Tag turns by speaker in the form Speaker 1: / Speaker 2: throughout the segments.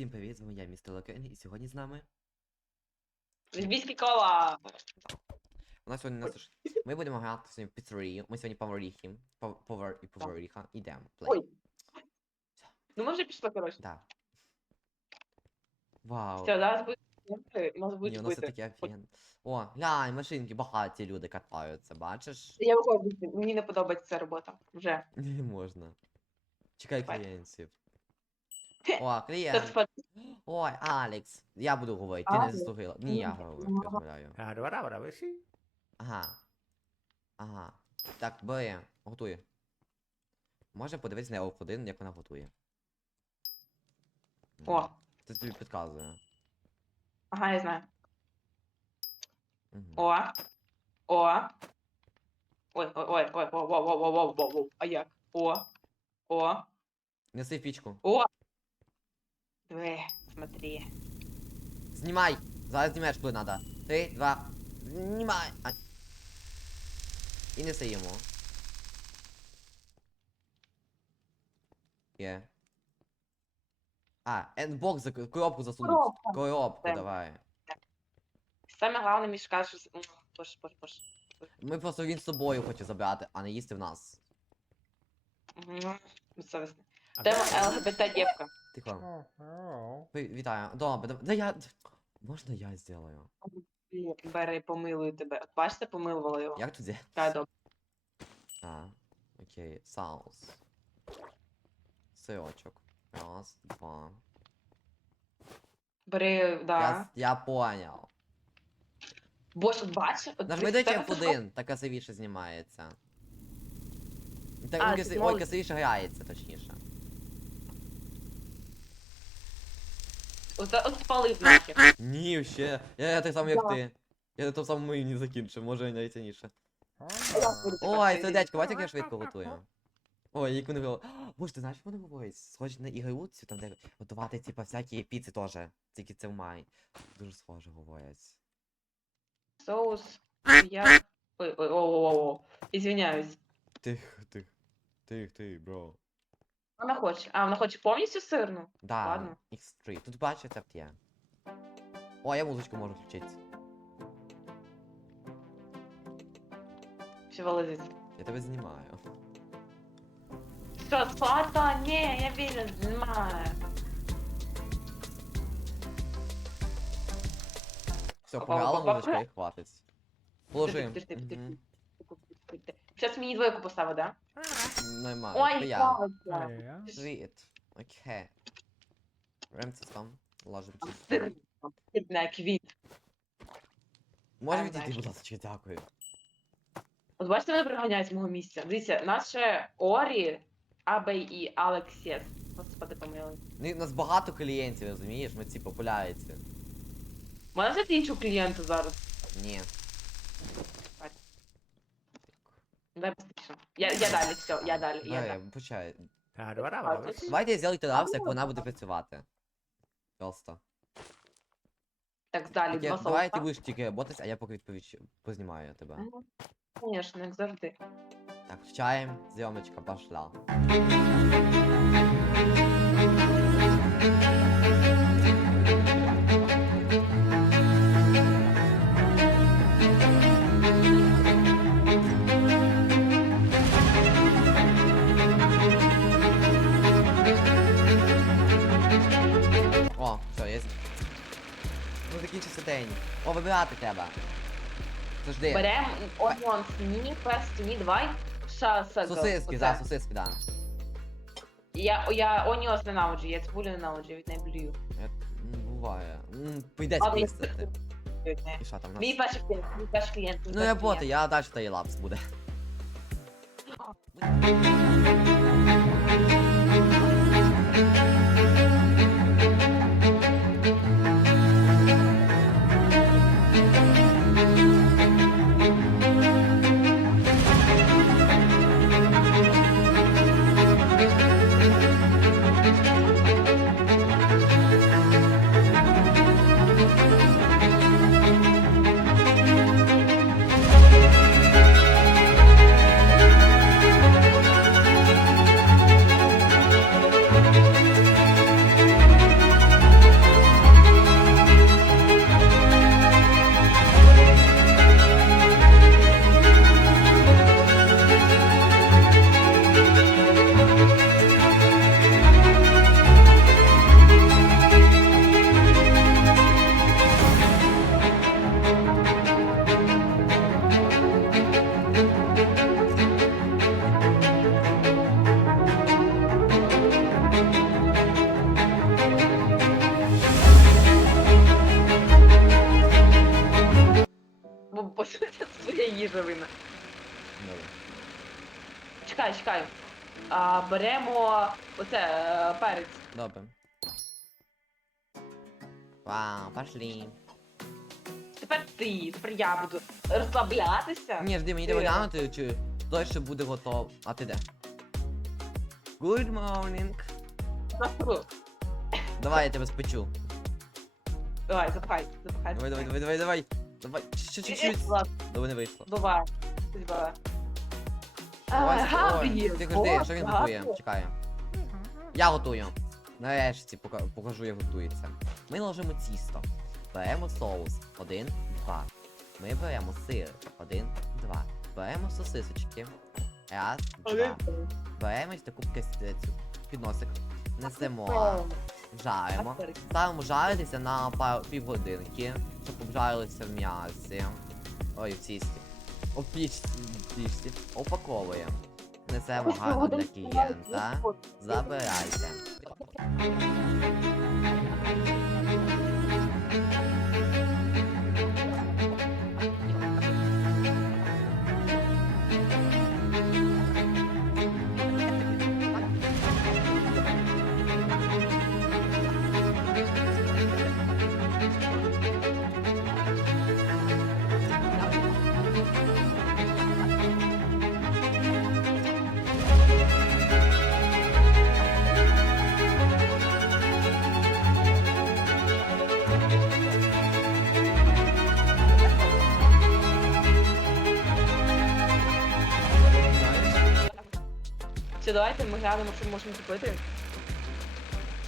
Speaker 1: Всім привіт, з вами я, містер Локен, і сьогодні з нами.
Speaker 2: Львівський кола.
Speaker 1: У нас сьогодні нас... Ми будемо грати сьогодні в піцерію. Ми сьогодні поваріхи. пов- Повар і поваріха. Ідемо. Плей.
Speaker 2: Ой. Ну ми вже пішли, коротше.
Speaker 1: Да. Вау.
Speaker 2: Все, зараз буде. Нас
Speaker 1: Ні,
Speaker 2: будуть
Speaker 1: у нас
Speaker 2: бити.
Speaker 1: таке офігенно. О, глянь, машинки, багаті люди катаються, бачиш?
Speaker 2: Я виходжу, мені не подобається ця робота. Вже.
Speaker 1: Не можна. Чекай
Speaker 2: Давай.
Speaker 1: клієнтів. О, клієнт. Ой, Алекс. Я буду говорити, ти не
Speaker 2: Алекс?
Speaker 1: заслужила. Ні, я говорю,
Speaker 3: виші.
Speaker 1: Ага. Ага. Так, бери, готуй. Може подивитися на F1, як вона готує.
Speaker 2: О.
Speaker 1: Це тобі підказує.
Speaker 2: Ага, я знаю.
Speaker 1: Мгм.
Speaker 2: О. О. Ой, ой, ой, ой, ой, ой, ой, ой, ой, ой, ой, а як? О. О.
Speaker 1: Неси в пічку.
Speaker 2: О. Диви, смотри.
Speaker 1: Знімай! Зараз знімаєш, коли надо. Три, два. Знімай! А... І неси йому. Є. А, енбокс, за коробку засунуть.
Speaker 2: Коробка.
Speaker 1: Коробку,
Speaker 2: Так.
Speaker 1: давай.
Speaker 2: Саме головне мішка, що... с- М, Боже, боже, боже.
Speaker 1: Ми просто він з собою хоче забрати, а не їсти в нас.
Speaker 2: Мгм. Безсовісно. Тема ЛГБТ дівка.
Speaker 1: Тихо. Ви- Вітаю. Добре, да, да я. Можна я зроблю?
Speaker 2: Бери, помилую тебе. От бачите, помилувала його.
Speaker 1: Як тут?
Speaker 2: Так, добре.
Speaker 1: А, окей, соус. Сирочок. Раз, два.
Speaker 2: Бери, да.
Speaker 1: Я, я понял.
Speaker 2: Боже, от бачиш? От
Speaker 1: Нажми до F1, так красивіше знімається. Так,
Speaker 2: А, ти.
Speaker 1: Ой,
Speaker 2: молодець.
Speaker 1: красивіше грається, точніше.
Speaker 2: От, от спалив нахер.
Speaker 1: Ні, ще. Я, я так само, як
Speaker 2: Да.
Speaker 1: ти. Я на тому самому і не закінчив, може найцінніше.
Speaker 2: Я
Speaker 1: Ой,
Speaker 2: так
Speaker 1: сердечко, бачиш, як я швидко готую. Ой, як вони говорять. Боже, ти знаєш, як вони говорять? Схоже на ігру там де готувати, типа, всякі піци теж. Тільки це в май. Дуже схоже говорять.
Speaker 2: Соус. Я. Ой, ой, о, о, о, о. Извиняюсь.
Speaker 1: Тих, тих. Тих, тих, бро.
Speaker 2: Вона хоче. А, вона хоче повністю сирну?
Speaker 1: Да,
Speaker 2: Ладно.
Speaker 1: X3. Тут бачиш рецепт є. О, я музичку можу включити.
Speaker 2: Чи вилазить?
Speaker 1: Я тебе знімаю.
Speaker 2: Що, фото? Ні, я біля знімаю.
Speaker 1: Все,
Speaker 2: Опа,
Speaker 1: пограла
Speaker 2: опа,
Speaker 1: музичка
Speaker 2: опа.
Speaker 1: і хватить. Положи.
Speaker 2: Подожди, подожди,
Speaker 1: Мгм.
Speaker 2: подожди. Зараз мені двойку поставить, да?
Speaker 1: Нормально.
Speaker 2: Ой,
Speaker 1: то я.
Speaker 2: класно.
Speaker 1: Світ. Окей. Там. Ложим
Speaker 2: Там
Speaker 1: чисто.
Speaker 2: сир, там квіт.
Speaker 1: Може відійти, будь ласка, дякую.
Speaker 2: От бачите, вони приганяють з мого місця. Дивіться, наше Орі, Абей і Алексєс. Господи, помилуй.
Speaker 1: Ну, У нас багато клієнтів, розумієш? Ми ці популяриці.
Speaker 2: Можна взяти іншого клієнта зараз?
Speaker 1: Ні.
Speaker 2: Быстріше. Я, я далі, все, я далі, я
Speaker 1: Давай,
Speaker 2: далі.
Speaker 1: почай. Давайте я зроблю як вона буде працювати. Просто.
Speaker 2: Так, далі, два
Speaker 1: давай ти будеш тільки работать, а я поки відповідь познімаю тебе.
Speaker 2: Мгм. Конечно, як завжди.
Speaker 1: Так, включаємо, зйомочка пошла. Ну закінчився день. О, вибирати треба. Завжди.
Speaker 2: Беремо onion сні, перст сні, давай. Шаса.
Speaker 1: Сосиски, да, сосиски, да.
Speaker 2: Я, я оніос ненавиджу, я цибулю ненавиджу, я від неї блюю.
Speaker 1: Я- м, Буває. М, Прийдеться
Speaker 2: Ладно, я
Speaker 1: пістити. І що там у нас?
Speaker 2: Мій перший клієнт, мій перший клієнт. мій
Speaker 1: Ну
Speaker 2: перший
Speaker 1: я боти, я далі та лапс буде. Добре. Вау, пошли.
Speaker 2: Тепер ти, тепер я буду розслаблятися.
Speaker 1: Ні, жди, мені треба глянути, чи той ще буде готов. А ти де? Good morning.
Speaker 2: Наступу.
Speaker 1: Давай, я тебе спечу.
Speaker 2: Давай, запхай, запхай.
Speaker 1: Давай, давай, давай, давай, давай. Давай, ще чуть-чуть. Давай не вийшло.
Speaker 2: Давай. Давай.
Speaker 1: Давай, Ти жди, що він готує? Чекає. Я готую. Нарешті покажу, як готується. Ми ложимо тісто. Беремо соус. Один, два. Ми беремо сир. Один, два. Беремо сосисочки. Раз, два. Беремо ось таку кистецю. Підносик. Несемо. Жаримо. Ставимо жаритися на пару півгодинки, щоб обжарилися в м'ясі. Ой, в тісті. О, тісті. Упаковуємо. Несемо гарно для клієнта. Забирайте.
Speaker 2: Thank you. Глянемо, купити.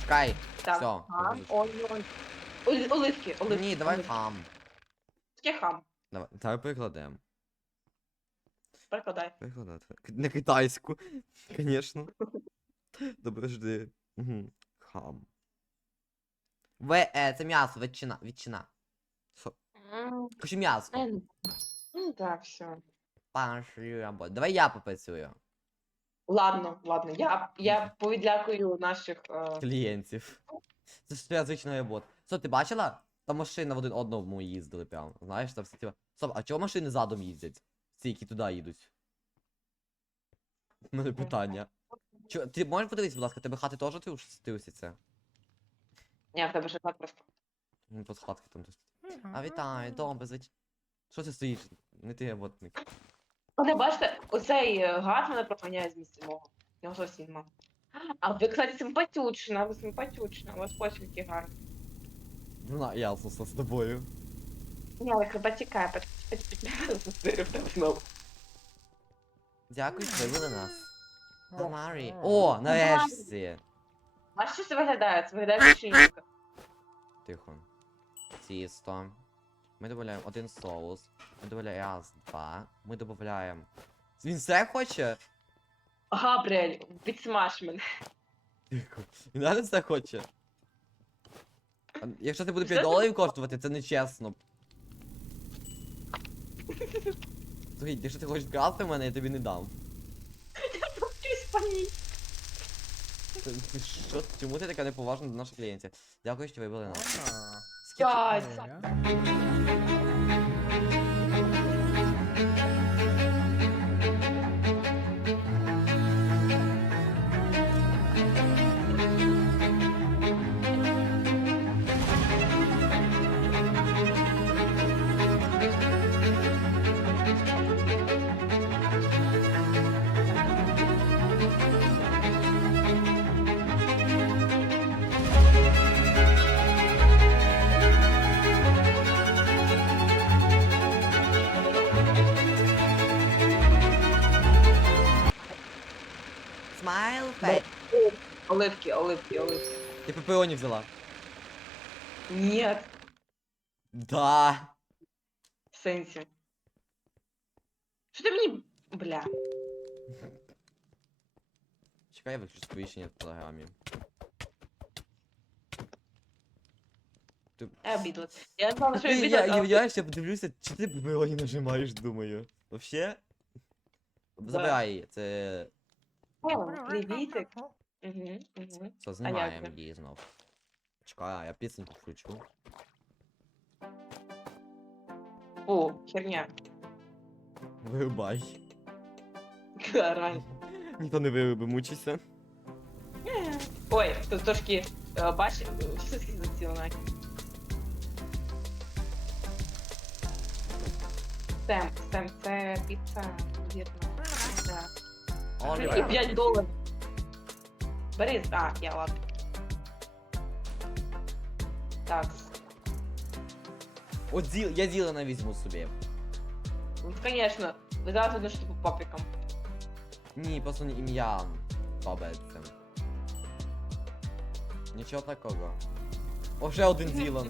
Speaker 1: Чекай.
Speaker 2: Так,
Speaker 1: Всьо,
Speaker 2: хам, onion. Оли- Оливки, оливки.
Speaker 1: Ні, давай
Speaker 2: оливки.
Speaker 1: хам.
Speaker 2: Таке хам.
Speaker 1: Давай, давай перекладемо.
Speaker 2: Перекладай.
Speaker 1: Перекладати. К- На китайську, звісно. Добре, жди. Угу. Хам. В, е, це м'ясо, ветчина, ветчина. Хочу м'ясо.
Speaker 2: Ну так, все.
Speaker 1: Пошли работать. Давай я попрацюю.
Speaker 2: Ладно, ладно. Я, я повідлякую наших. Е...
Speaker 1: Клієнтів. Це ж твоя звична робота. Що, ти бачила? Там машини в один одному їздили прям. Знаєш, там всі ті. Стоп, а чого машини задом їздять? Ці, які туди їдуть? У мене питання. Чо, ти можеш подивитися, будь ласка, тебе хати теж ти це?
Speaker 2: Ні, в тебе ж так просто.
Speaker 1: Ну, тут хатки там теж. А вітаю, добре, звич. Що ти стоїш? Не ти роботник.
Speaker 2: Але бачите, оцей е, гад мене проганяє з місця мого. Його зовсім нема. А ви, кстати, симпатючна, ви симпатючна, у вас почерки гарні.
Speaker 1: Ну, на, ясно, все з тобою.
Speaker 2: Ні, але хіба тікає, знову.
Speaker 1: Дякую, що вивели нас.
Speaker 3: О,
Speaker 1: Марі.
Speaker 3: о.
Speaker 1: Нарешті.
Speaker 2: Бачиш, що це виглядає? Це виглядає печенька.
Speaker 1: Тихо. Тісто. Ми додаємо один соус. Ми додаємо раз, два. Ми додаємо. Він все хоче?
Speaker 2: Габріель, підсмаж мене.
Speaker 1: Тихо. Він реально все хоче. А Якщо ти буде 5 доларів коштувати, це нечесно. Слухай, якщо ти хочеш красти в мене, я тобі не дам.
Speaker 2: Щось пані.
Speaker 1: Ти- ти Що? Чому ти така неповажна до наших клієнтів? Дякую, що вибрали нас.
Speaker 3: Ага.
Speaker 2: Оливки, оливки, оливки.
Speaker 1: Ти пепероні взяла?
Speaker 2: Ні,
Speaker 1: Да.
Speaker 2: в сенсі. Що ти мені. Бля.
Speaker 1: Чекай, я виключу сповіщення в телеграмі.
Speaker 2: Я обідла. Я не знала, що
Speaker 1: Ти,
Speaker 2: я
Speaker 1: я, я, ще подивлюся, чи ти нажимаєш, думаю. Вообще? Забирай, її, це...
Speaker 2: Привітик. Угу, угу. Як
Speaker 1: її знов. Чекай, я пісеньку включу.
Speaker 2: О, херня.
Speaker 1: Вирубай.
Speaker 2: Рань.
Speaker 1: Ніхто не вирубив, мучися.
Speaker 2: Ой, тут трошки е, бач, все зацілено. Сем, Сем, це піца, вірно. Да.
Speaker 1: Оля.
Speaker 2: І 5 доларів. Бери, а, я ладно. Так,
Speaker 1: От зіл, я зілена візьму собі.
Speaker 2: ну, конечно, ви зараз одну штуку паприком.
Speaker 1: Ні, просто не ім'я подобається. Нічого такого. О, ще один зілен.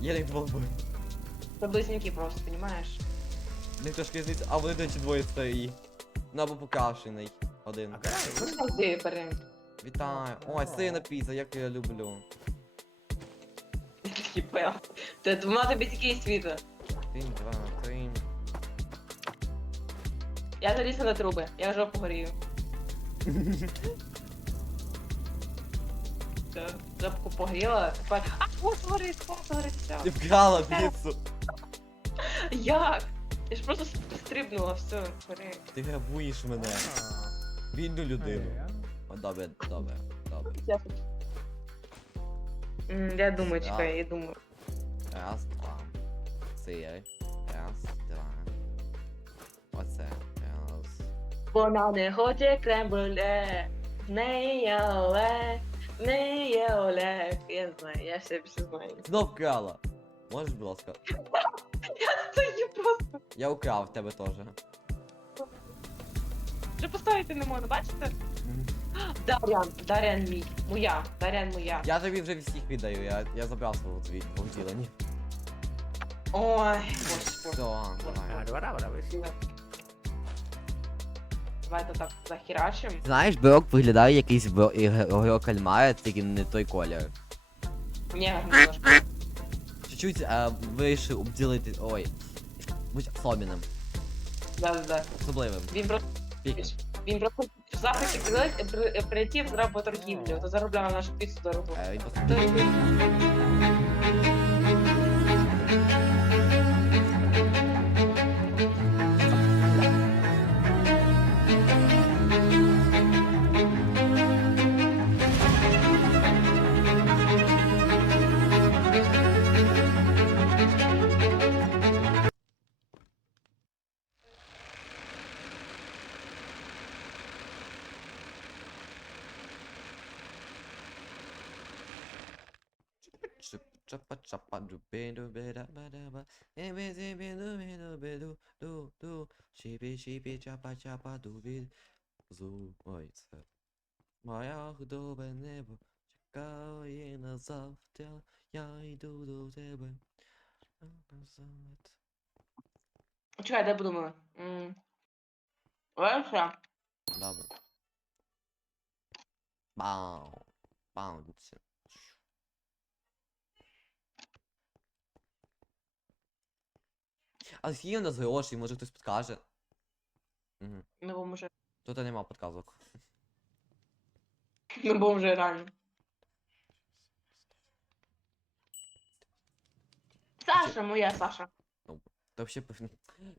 Speaker 1: Я їх двох бив.
Speaker 2: Це близнюки просто, понимаєш?
Speaker 1: В них трошки різниця, а вони до речі двоє старі. Ну або покрашений. Один.
Speaker 2: Завжди.
Speaker 1: Вітаю. Ой, сина піца, як я люблю.
Speaker 2: Такий пел. Це тобі тільки і світа.
Speaker 1: Один, два, три.
Speaker 2: Я залізла на труби, я жопу горію. Все, жопку погріла, тепер. А, от горить, от горить, все.
Speaker 1: Ти вкрала піцу.
Speaker 2: Як? Я ж просто стрибнула, все, гори.
Speaker 1: Ти грабуєш мене. Вільну людину. О, добре, добре, добре.
Speaker 2: М, Я думаю, чекай, я думаю.
Speaker 1: Раз, два. Сир. Раз, два. Оце. Раз.
Speaker 2: Вона не хоче крем-брюле, в неї є Олег, в неї є Олег. Я знаю, я все більше знаю.
Speaker 1: Знов вкрала. Можеш, будь ласка?
Speaker 2: Я стою просто.
Speaker 1: Я украв в тебе теж.
Speaker 2: Вже поставити не можна, бачите? Дар'ян, Дар'ян мій, моя, Дар'ян моя.
Speaker 1: Я тобі вже всіх віддаю, я, я забрав свого твій повділені.
Speaker 2: Ой, господи.
Speaker 1: Давай.
Speaker 2: Давайте так захерачим.
Speaker 1: Знаєш, бирок виглядає якийсь бирок кальмара, тільки не той колір.
Speaker 2: Ні, немножко.
Speaker 1: Чуть-чуть а, вирішив обділити. Ой. Будь особенним.
Speaker 2: Да-да-да.
Speaker 1: Особливим.
Speaker 2: Він просто. Він просто в захисті при- при- прилетів зразу по торгівлі, то заробляв на нашу піцу дорогу.
Speaker 1: Е, він просто... ba. E be ze be do be do be do do do. Shibi shibi chapa chapa do be. Зу. Ой, це. Моя худобе небо чекає на завтра. Я йду до тебе.
Speaker 2: Чекай, де подумали? Леша.
Speaker 1: Добре. Бау. Баунці. А скільки у нас грошей, може хтось підкаже? Угу.
Speaker 2: Ну бо може.
Speaker 1: Тут нема підказок.
Speaker 2: Ну бо вже реально. Саша, моя Саша.
Speaker 1: То взагалі пофіг.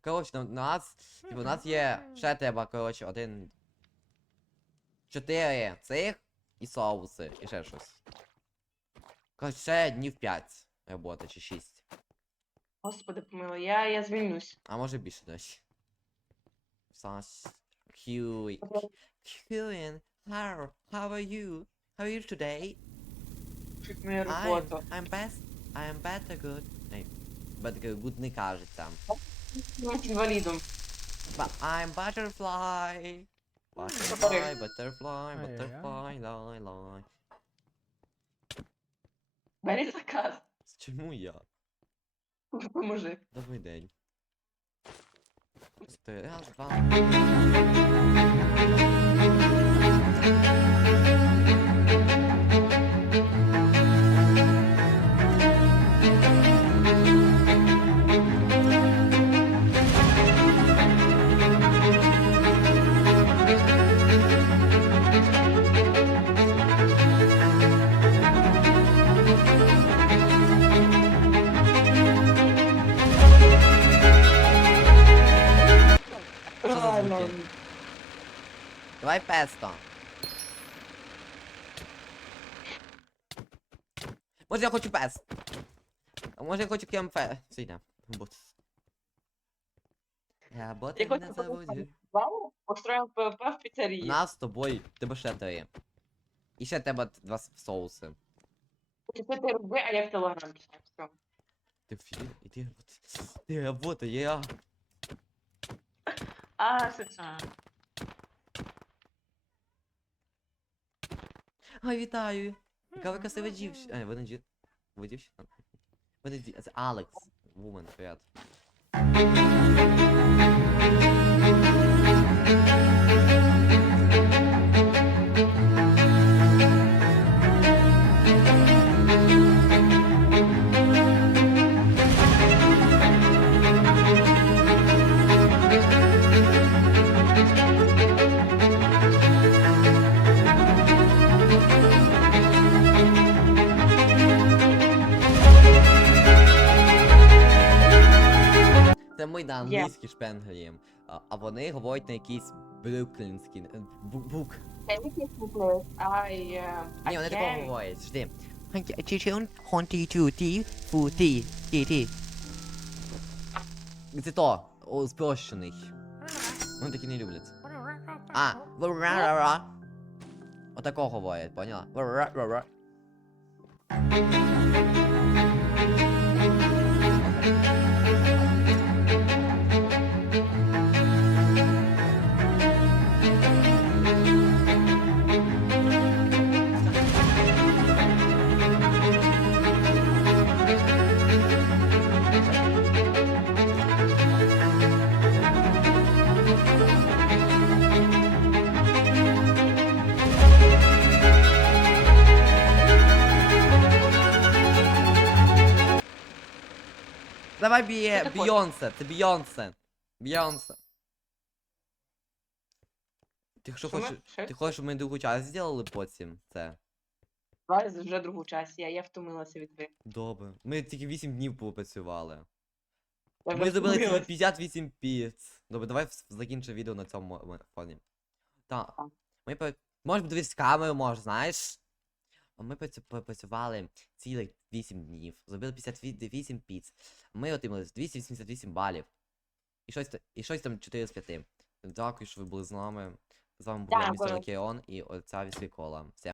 Speaker 1: Коротше, на на нас. Типу, у нас є. Ще треба, коротше, один. Чотири цих і соуси, і ще щось. Коротше, ще днів 5 роботи чи 6.
Speaker 2: Господи помилуй, я, я звільнюсь.
Speaker 1: А може більше десь. Сас. Huey. Huey, how, how are you? How are you today?
Speaker 2: Чуть мою
Speaker 1: I'm,
Speaker 2: роботу.
Speaker 1: I'm best. I'm better good. Ей, better good не кажеться.
Speaker 2: Ну, інвалідом.
Speaker 1: But I'm butterfly. Butterfly, butterfly, butterfly, lie, lie.
Speaker 2: Бери заказ.
Speaker 1: Чому я?
Speaker 2: Поможи.
Speaker 1: Добрий день. Раз, два. Давай песто. Може я хочу пес. А може я хочу кемфе. Сидя. Бот. Я бот
Speaker 2: Я
Speaker 1: не
Speaker 2: хочу. Давай построїмо ПВП в піцерії.
Speaker 1: Нас з тобою, тебе ще три. І ще тебе два соуси.
Speaker 2: Це ти роби, а я в телеграм писав.
Speaker 1: Ти фі, і ти работа. Ти работа, я.
Speaker 2: А, що
Speaker 1: Ай, вітаю. Яка ви красива дівчина. А, ви не дівчина. Ви дівчина? Ви не дівчина. Це Алекс. Вумен, привет. Ми на англійській шпенглі. А, а вони говорять на якийсь брюклінський. е, бу- Бук.
Speaker 2: Can you please replace? I, uh, I
Speaker 1: Ні, вони такого
Speaker 2: can.
Speaker 1: говорять. Жди. Чичун, хонті ту ті, фу ті, ті ті. Це то, о, спрощений. Вони такі не люблять. А, ра-ра-ра. Отакого говорять, поняла? Ра-ра-ра-ра. Давай
Speaker 2: хочеш?
Speaker 1: Бійонсе, це Бійонсе. Бійонсе. Ти що
Speaker 2: ми?
Speaker 1: хочеш,
Speaker 2: Що?
Speaker 1: ти хочеш, щоб ми другу час зробили потім це?
Speaker 2: Давай вже другу часть, я, я втомилася від гри.
Speaker 1: Добре. Ми тільки 8 днів попрацювали.
Speaker 2: Я
Speaker 1: Ми
Speaker 2: вже
Speaker 1: зробили цілі
Speaker 2: втомилась.
Speaker 1: 58 піц. Добре, давай вс- закінчимо відео на цьому фоні. Так. Ми по... Можеш подивитися камеру, можеш, знаєш. Ми працювали цілих 8 днів. Зробили 58 піц. Ми отримали 288 балів. І щось, і щось там 4 з 5. Дякую, що ви були з нами. З вами був містер Лакеон і оця Віслікола. Всім